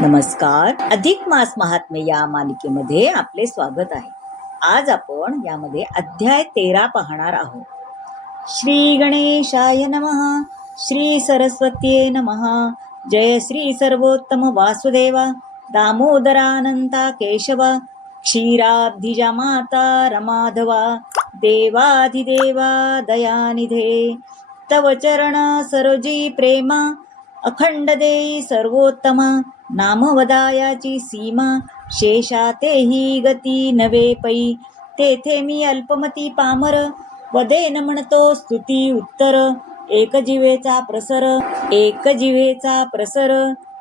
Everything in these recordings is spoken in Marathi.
नमस्कार. अधिक मास महात्म्य या मालिकेमध्ये आपले स्वागत आहे. आज आपण यामध्ये अध्याय 13 पाहणार आहोत. श्री गणेशाय नमः. श्री सरस्वतीये नमः. जय श्री सर्वोत्तम वासुदेवा दामोदरानंता केशवा क्षीराब्धिजा माता रमाधवा देवाधिदेवा दयानिधे तव चरण सरोजी प्रेमा अखंड देई सर्वोत्तमा नामवदायाची सीमा शेषातेही गती नवे पै तेथे मी अल्पमती पामर वदेन म्हणतो स्तुती उत्तर एक जीवेचा प्रसर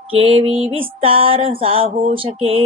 केवी विस्तार साहो शके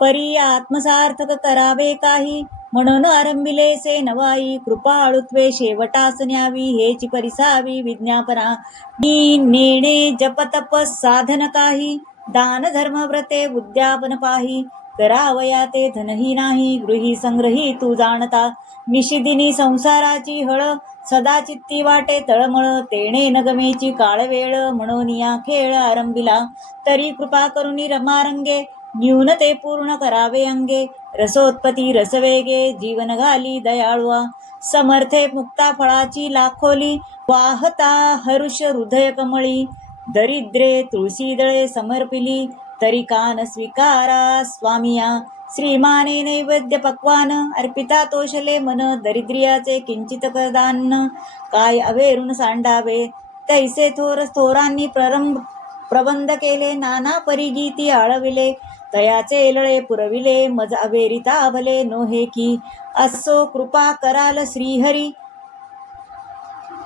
परी आत्मसार्थक करावे काही म्हणून आरंभिलेसे नवाई कृपाळुत्वे शेवटास न्यावी हेची परिसावी विज्ञापना मी नेणे जपतप साधन काही दान धर्म व्रते उद्यापन पाही करावया ते धनही नाही गृही संग्रही तू जाणता निशिदिनी संसाराची हळ सदा चित्ती वाटे तळमळ तेणे नगमेची काळवेळ म्हणून या खेळ आरंभिला तरी कृपा करुनी रमारंगे न्यून ते पूर्ण करावे अंगे रसोत्पत्ती रसवेगे जीवन घाली दयाळुआ समर्थे मुक्ता फळाची लाखोली वाहता हरुष हृदय कमळी दरिद्रे तुळसी दळे समर्पिली तरी कान स्वीकारा स्वामिया श्रीमाने नैवेद्य पक्वान अर्पिता तोषले मन दरिद्रियाचे किंचित करदान काय अवेरून सांडावे तैसे थोरांनी प्रबंध केले नाना परिगीती आळविले तयाचे लळे पुरविले मज अवेरिता भले नोहे की असो कृपा कराल श्रीहरी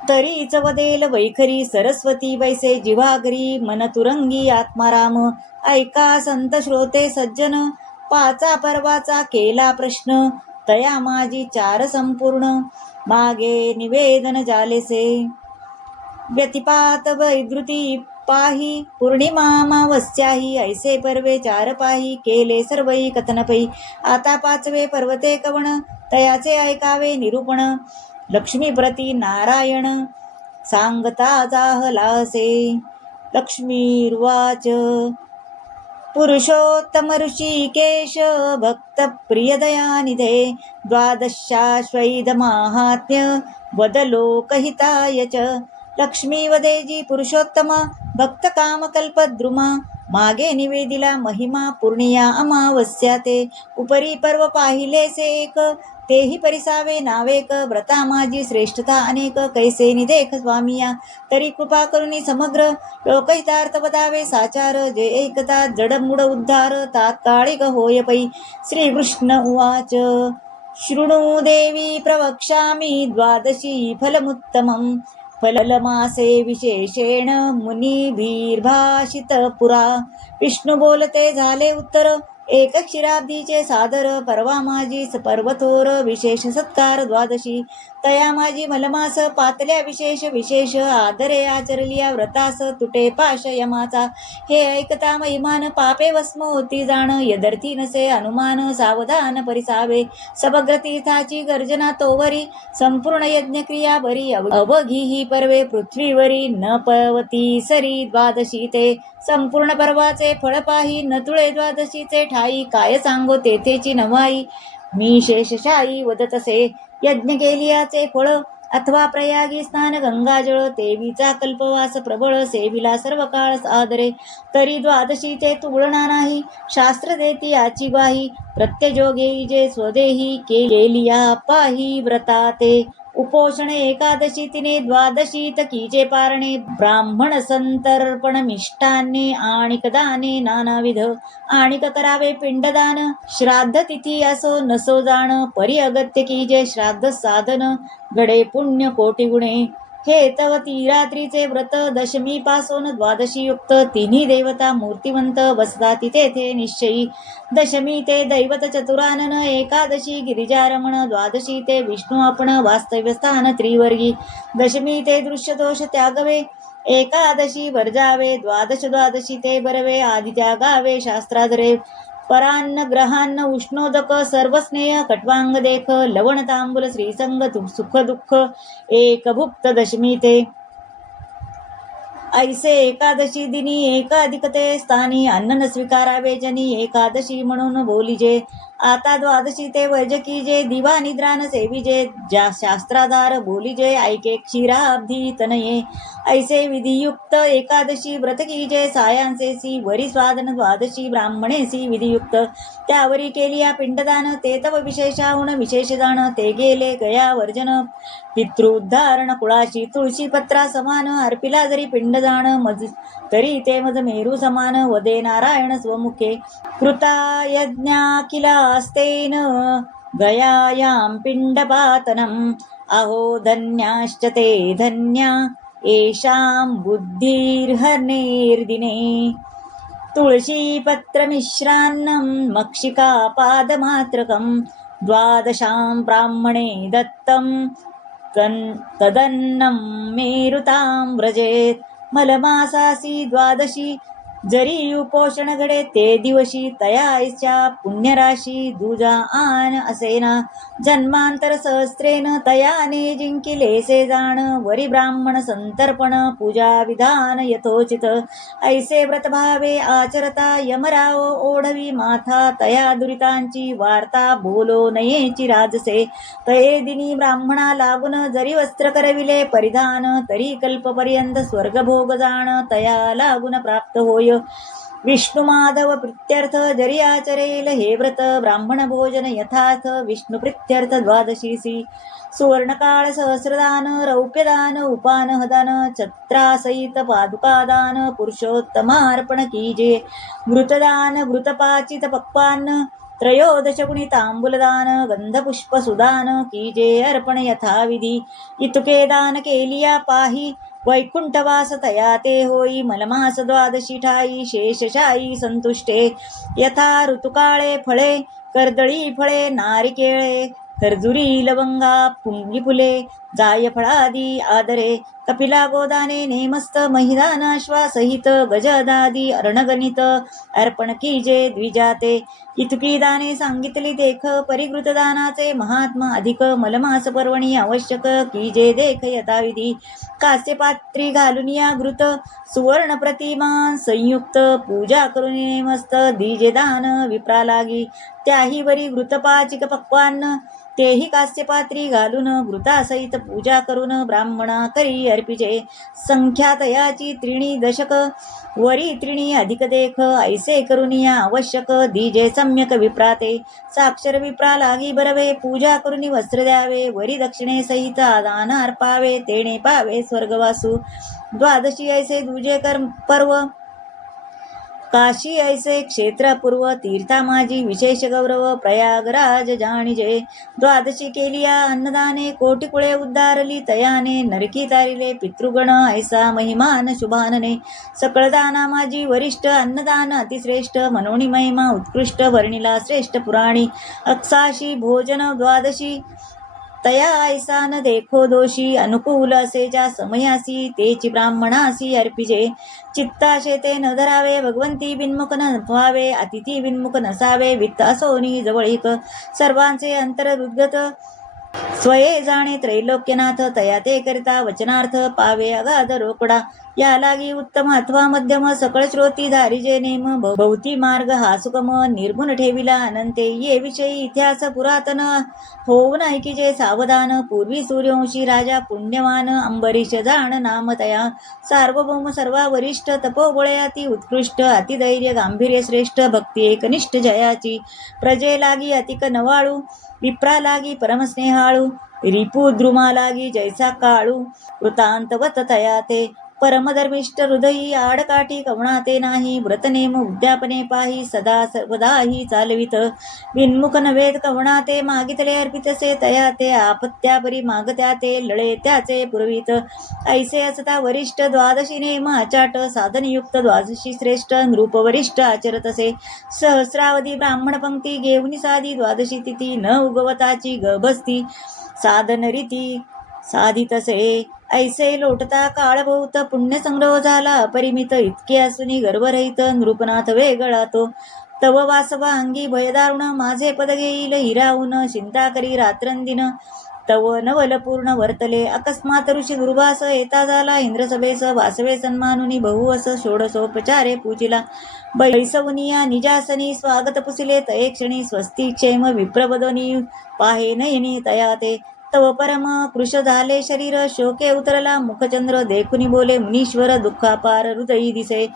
तरीच वदेल वैखरी सरस्वती वैसे जिव्हागरी मन तुरंगी आत्माराम ऐका संत श्रोते सज्जन पाचा पर्वाचा केला प्रश्न तया माझी चार संपूर्ण मागे निवेदन जालेसे व्यतिपात वैद्रुती पाही पौर्णिमामावस्याही ऐसे पर्वे चार पाही केले सर्वई कथनपै आता पाचवे पर्वते कवण तयाचे ऐकावे निरूपण लक्ष्मीप्रती नारायण सांगता जाहलासे लक्ष्मीर्वाच पुरुषोत्तम ऋषिकेश भक्त प्रियदयानिधे द्वादशाश्वैध माहात्म्य वद लोकहिताय च लक्ष्मी वदेजी पुरुषोत्तम भक्त कामकल्पद्रुमा मागे निवेदिला महिमा पूर्णिया अमावस्या ते उपरी पर्व पाहिलेसे एक तेही परिसावे नावेक व्रता माझी श्रेष्ठता अनेक कैसे निदेख स्वामिया तरी कृपा करुनी समग्र लोकहितार्थ वदावे साचार जे एकता जडमुड उद्धार तात्कालिक होय पै श्रीकृष्ण उवाच शृणु देवी प्रवक्ष्यामि द्वादशी फलमुत्तमं फलमासे विशेषेण मुनिभिर्भाषित पुरा विष्णू बोलते झाले उत्तर एक क्षीराब्धीचे सादर परवा माझी पर्वतोर विशेष सत्कार द्वादशी तया माझी मलमास पातल्या विशेष आदरे आचरलिया व्रतास तुटे पाश यमाचा हे ऐकता महिमान पापे वस्म होती जाण यदर्थी नसे अनुमान सावधान परिसावे समग्र तीर्थाची गर्जना तोवरी संपूर्ण यज्ञक्रिया बरी अवघी ही पर्वे पृथ्वीवरी न पवती सरी द्वादशी ते संपूर्ण पर्वाचे फळ पाही न तुळे द्वादशीचे ठाई काय सांगो तेथेची नवाई मी शेषशाही वदतसे यज्ञ केलियाचे फळ अथवा प्रयागी स्नान गंगाजळ देवीचा कल्पवास प्रबळ सेविला सर्व काळ आदरे तरी द्वादशीचे तुळना नाही शास्त्र देती याची ग्वाही प्रत्यजोगे जे स्वदेही केलिया पाही व्रता ते उपोषणे एकादशी तिने द्वादशी तकीचे पारणे ब्राह्मण संतर्पण मिष्टान्ने आणिक दाने नानाविध आणिक करावे पिंडदान श्राद्ध तिथी असो नसो जाण परी अगत्य की जे श्राद्ध साधन घडे पुण्य कोटी गुणे हे तव रात्रीचे व्रत दशमी पासून द्वादशी युक्त तिन्ही देवता मूर्तिवंत बसता तिथे निश्चयी दशमी ते दैवत चतुरानन एकादशी गिरिजारमण द्वादशी ते विष्णू आपण वास्तव्यस्थान त्रिवर्गी दशमी ते दृश्य दोष त्यागवे एकादशी वर्जावे द्वादशी ते बरवे आदि त्यागावे शास्त्राधरे परान्न ग्रहान्न उष्णोदक सर्व स्नेह कटवांग देख लवण तांबूल श्रीसंग सुख दुःख एक भुक्त दशमी ते ऐसे एकादशी दिनी एकाधिकते स्थानी अन्न न स्वीकारावे जनी एकादशी म्हणून बोलीजे. आता द्वादशी ते वैजकी जे दिवा निद्रान सेविजे ज्या शास्त्राधार बोलीजे ऐके क्षीराब्धी तनये. ऐसे विधियुक्त एकादशी व्रत कीजे सायांसेसी वरी स्वादन द्वादशी ब्राह्मणेसी विधियुक्त. त्यावरी केलिया पिंडदान ते तव विशेषाहून विशेषदान ते गेले गया वर्जन. पितृउद्धारण कुळाशी तुळशी पत्रा समान अर्पिला जरी पिंडदान मज तरी ते मज मेरू समान वदे नारायण स्वमुखे. कृता यज्ञाखिलास्तेन गयायां पिंडपातनम् अहो धन्याश्च ते धन्या येषां बुद्धिर्हनेर्दिने. तुळशीपत्रमिश्रान्नं मक्षिकापादमात्रकं द्वादशां ब्राह्मणे दत्तं तदन्नं मेरुतां व्रजेत. मलमासासी द्वादशी जरी उपोषण घडे ते दिवशी तयाच्या पुण्यराशी दुजा आन असेना. जन्मांतर सहस्रेन तयाने जिंकिलेसे जाण वरी ब्राह्मण संतर्पण पूजा विधान यथोचित. ऐसे व्रत भावे आचरता यमराव ओढवी माथा तया दुरितांची वार्ता बोलो नयेची राजसे. तये दिनी ब्राह्मणा लागून जरी वस्त्र करविले परिधान तरी कल्पपर्यंत स्वर्गभोग जाण तया लागून प्राप्त होय. विष्णू माधव प्रित्यर्थ जरी आचरेल हे व्रत ब्राह्मण भोजन यथार्थ विष्णू प्रित्यर्थ द्वादशीसी. सुवर्णकाळ सहस्रदान रौप्यदान उपानहदान छत्रासहित पादुकादान पुरुषोत्तमार्पण कीजे. घृतदान घृतपाचित पक्वान्न त्रयोदश गुणी तांबूलदान गंधपुष्प सुदान कीजे अर्पण यथाविधी. इतुके दान केलिया पाही वैकुंठवास तया ते होई. मलमास द्वादशी ठाई शेषशाई संतुष्टे. यथा ऋतुकाळे फळे कर्दळी फळे नारिकेळे खर्जुरी लवंगा पुंगी फुले जायफळादी आदरे. कपिला गोदाने नेमस्त महिदानाश्वा सहित गजदादी अर्णगणित अर्पण कीजे द्विजाते. इतकी दाने सांगितली देख परिकृत दानाचे महात्मा अधिक. मलमास पर्वणी आवश्यक कीजे देख यथाविधी. कास्यपात्री घालून या घृत सुवर्ण प्रतिमा संयुक्त पूजा करून नेमस्त दीजे दान विप्रा लागी. त्याही वरी घृतपाचिक पक्वान्न तेही कास्यपात्री घालून घृतासहित पूजा करून ब्राह्मणा करी अर्पिजे. संख्या तयाची त्रिणी दशक वरी त्रिणी अधिक देख. ऐसे करून या आवश्यक दीजे सम्यक विप्राते. साक्षर विप्रा लागी बरवे पूजा करून वस्त्र द्यावे वरी दक्षिणे सहित दान अर्पावे तेणे पावे स्वर्गवासू. द्वादशी ऐसे दुजे पर्व काशी ऐसे क्षेत्रपूर्व तीर्था माझी विशेष गौरव प्रयागराज जाणीजे. द्वादशी केलिया अन्नदाने कोटी कुळे उद्धारली तयाने नरकी तारिले पितृगण ऐसा महिमान शुभानने. सकळ दाना माझी वरिष्ठ अन्नदान अतिश्रेष्ठ मनोणी महिमा उत्कृष्ट वर्णिला श्रेष्ठ पुराणी. अक्षाशी भोजन द्वादशी तया ऐसा न देखो दोषी. अनुकूल असे ज्या समयासी तेची ब्राह्मणासी अर्पिजे. चित्ताशे ते न धरावे भगवंती बिनमुख न व्हावे अतिथी बिनमुख नसावे. वित्त असोनी जवळीक सर्वांचे अंतर हृद्गत स्वये जाणे त्रैलोक्यनाथ. तया ते करिता वचनार्थ पावे अगाध रोकडा. या लागी उत्तम अथवा मध्यम सकळ श्रोती धारिजे नेम. भौती मार्ग हा सुकम निर्गुण ठेविला अनंते. ये विषयी इतिहास पुरातन होऊन ऐकिजे सावधान. पूर्वी सूर्यवंशी राजा पुण्यवान अंबरीश जाण नाम तया. सार्वभौम सर्वा वरिष्ठ तपोबळे अति उत्कृष्ट. अतिधैर्य गांभीर्य श्रेष्ठ भक्ती एकनिष्ठ जयाची. प्रजे लागी अतिक नवाळू विप्रा लागी परमस्नेहाळू. रिपू द्रुमा लागी जैसा काळू वृतांतवत तया ते. परमधर्मिष्ठ हृदयी आडकाठी कवणाते नाही. व्रतनेम उद्यापने पाही सदा सर्वदाही चालवित. बिनमुख नवेद कवणाते मागितले अर्पितसे तया ते. आपत्यापरी मागत्या ते लळे त्याचे पुरवित. ऐसे असता वरिष्ठ द्वादशी नेम अचाट. साधनयुक्त द्वादशी श्रेष्ठ नृपवरिष्ठ आचरतसे. सहस्रावधी ब्राह्मण पंक्ती घेऊन साधी द्वादशी तिथी न उगवताची गभस्ती. साधन रीती साधितसे. ऐसे लोटता काळभूत पुण्यसंग्रह झाला अपरिमित. इतके असूनी गर्भरहित नृपनाथ वेगळा तो. तव वासवा अंगी भयदारुण माझे पद घेईल हिरावून. चिंता करी रात्रंदिन तव नवल पूर्ण वर्तले. अकस्मात ऋषी दुर्वास येता झाला इंद्रसभेस. वासवे सन्मानुनी बहुवस षोडशोपचारे पूजिला. बैसवनिया निजासनी स्वागत पुसिले. तये क्षणी स्वस्ती क्षेम विप्रवदनी. पाहे नयनी तया ते तव परम कृश झाले शरीर. शोके उतरला मुखचंद्र देखुनी बोले मुनीश्वर. दुःखापार हृदयी दिसे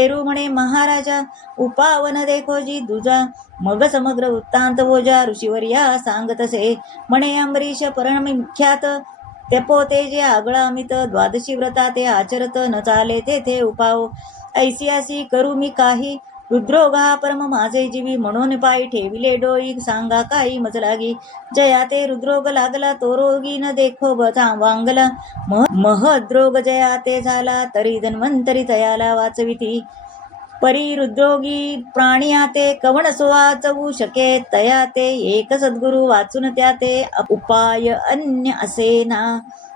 एरू म्हणे महाराजा. उपावन देखोजी दुजा मग समग्र वृत्तांत बोजा. ऋषीवर्या सांगतसे म्हणे अंबरीश परमविख्यात. तेपोते जे आगळा अमित. द्वादशी व्रता ते आचरत न चाले तेथे उपाव. ऐसियासी करू मी काही. रुद्रोगा परम माझे जीवी. म्हणून पायी ठेविले डोई. सांगा काही मज लागी. जया ते रुद्रोग लागला तो रोगी न देखो वांगला. महद्रोग जया ते झाला तरी धन्वंतरी तयाला वाचविती. परी रुद्रोगी प्राणिया ते कवण सो वाचवू शके तया ते. एक सद्गुरु वाचून त्या ते उपाय अन्य असेना.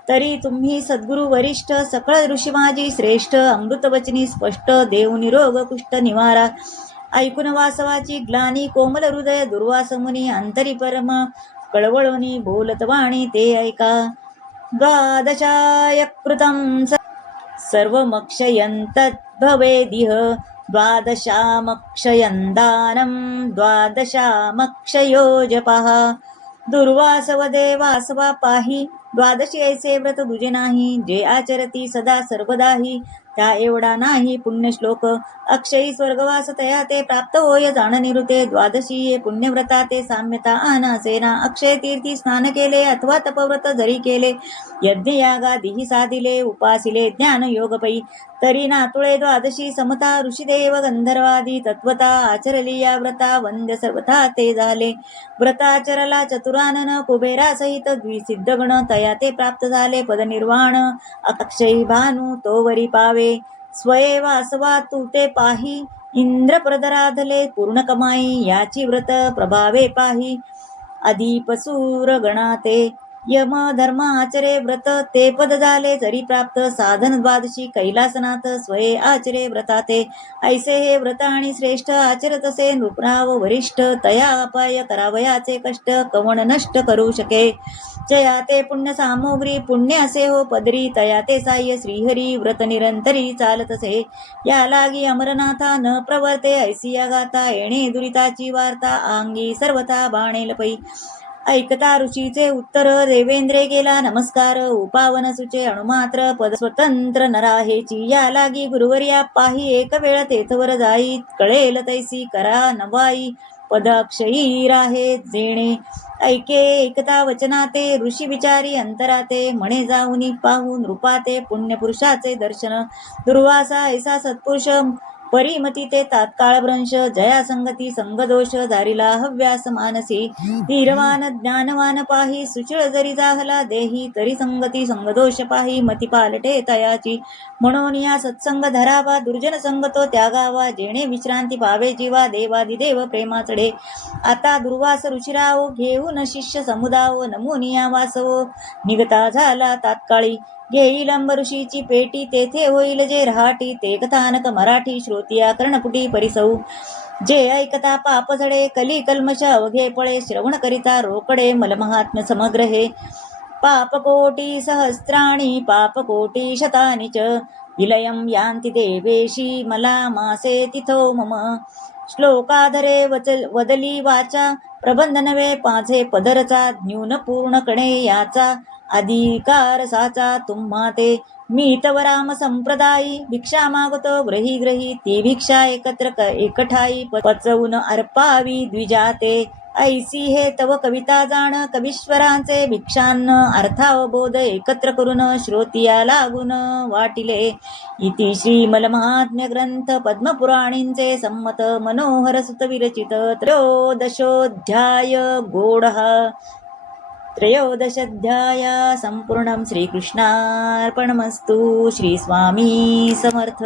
तरी तुम्ही सद्गुरु वरिष्ठ सकळ ऋषी माझी श्रेष्ठ. अमृतवचनी स्पष्ट देव निरोग कुष्ठ निवारा. ऐकून वासवाची ग्लानी कोमल हृदय दुर्वास मुनी. अंतरी परम कळवळोनी बोलत वाणी ते ऐका. द्वादशाय कृतं सर्वमक्षयन्तद्भवेदिह. द्वादशामक्षयन्दानं द्वादशामक्षयो जपः. दुर्वासवदे वासवा पाही. द्वादशी ऐसे व्रत दुजे नाही. जे आचरती सदा सर्वदाही. त्या एवढा नाही पुण्यश्लोक. अक्षयी स्वर्गवास तया ते प्राप्त होय जाण निरुते. द्वादशी ये पुण्यव्रता ते साम्यता अनासेना. अक्षय तीर्थी स्नान केले अथवा तपव्रत जरी केले. यज्ञयागादिही साधिले उपासिले ज्ञान योगपै. तरी नातुळे द्वादशी समता. ऋषिदेव गंधर्वादी तत्वता. आचरली या व्रता वंद्य सर्वथा ते झाले. व्रताचरला चतुरानन कुबेरा सहित द्विसिद्ध गण. तया ते प्राप्त झाले पदनिर्वाण. अक्षयी भानु तोवरी पावे. स्वये वासवा तू ते पाही. इंद्रप्रदराधले पूर्ण कमाई. याची व्रत प्रभावे पाही. अधिपसूर गणाते यम धर्म आचरे व्रत. ते पद झाले जरी प्राप्त. साधन द्वादशी कैलासनाथ. स्वये आचरे व्रताते. ऐसे हे व्रत आणि श्रेष्ठ. आचरत असे नृपराव वरिष्ठ. तया अपाय करावयाचे कष्ट. कवण नष्ट करू शके. जया ते पुण्य सामग्री. पुण्य असे हो पदरी. तया ते साह्य श्रीहरी. व्रत निरंतरी चालत असे. या लागी अमरनाथा न प्रवर्ते. ऐसिया गाथा येणे दुरिताची वार्ता. अंगी सर्वथा बाणेल पै. ऐकता ऋषीचे उत्तर. देवेंद्रे केला नमस्कार. उपावन सुचे अणुमात्र. पद स्वतंत्र नराहेची. या लागी गुरुवर्या पाही. एक वेळ तेथवर जाई. कळेल तैसी करा नवाई. पद अक्षयी राहे जेणे. ऐके ऐकता वचनाते. ऋषी विचारी अंतराते. म्हणे जाऊनी पाहून नृपाते. पुण्यपुरुषाचे दर्शन. दुर्वासा ऐसा सत्पुरुष. परिमती ते तात्काळ भ्रंश. जया संगती संगदोष. धारिला हव्यास मानसी. धीरवान ज्ञानवान पाही. सुचिळ जरी जाहला देही. तरी संगती संगदोष पाही. मती पालटे तयाची. म्हणून या सत्संग धरावा. दुर्जन संग तो त्यागावा. जेणे विश्रांती पावे जीवा. देवादिदेव प्रेमा चढे. आता दुर्वास ऋषिराव घेऊन शिष्य समुदाव. नमुनिया वासवो निगता झाला तात्काळी. घेईल ऋषीची पेटी. तेथे होईल जे रहाटी. ते कथानक मराठी श्रोतिया कर्णपुटी परिसौ. जे ऐकता पाप झडे. कली कल्मश अवघे पळे. श्रवण करिता रोकडे मलमहात्म्य समग्र हे. पापकोटी सहस्राणि पापकोटी शतानि च. विलयं यान्ति देवेशी मला मासे तिथो मम. श्लोकाधरे वदली वाचा. प्रबंध नवे माझे पदरचा. न्यून पूर्ण कणे याचा. अधिकार साचा तुम्हा ते. मी तव राम संप्रदायी. भिक्षा मागतो ग्रही ग्रही. ती भिक्षा एकठाई पचवून अर्पावी द्विजाते. ऐसी हे तव कविता जाण. कवीश्वरांचे भिक्षान्न अर्थावबोध एकत्र करून. श्रोतिया लागून वाटिले. इति श्री मलमहात्म्य ग्रंथ पद्मपुराणींचे संमत मनोहर सुत विरचित. त्रयोदशोऽध्याय गोडः. त्रयोदशाध्याय संपूर्णं. श्रीकृष्णार्पणमस्तु. श्री स्वामी समर्थ.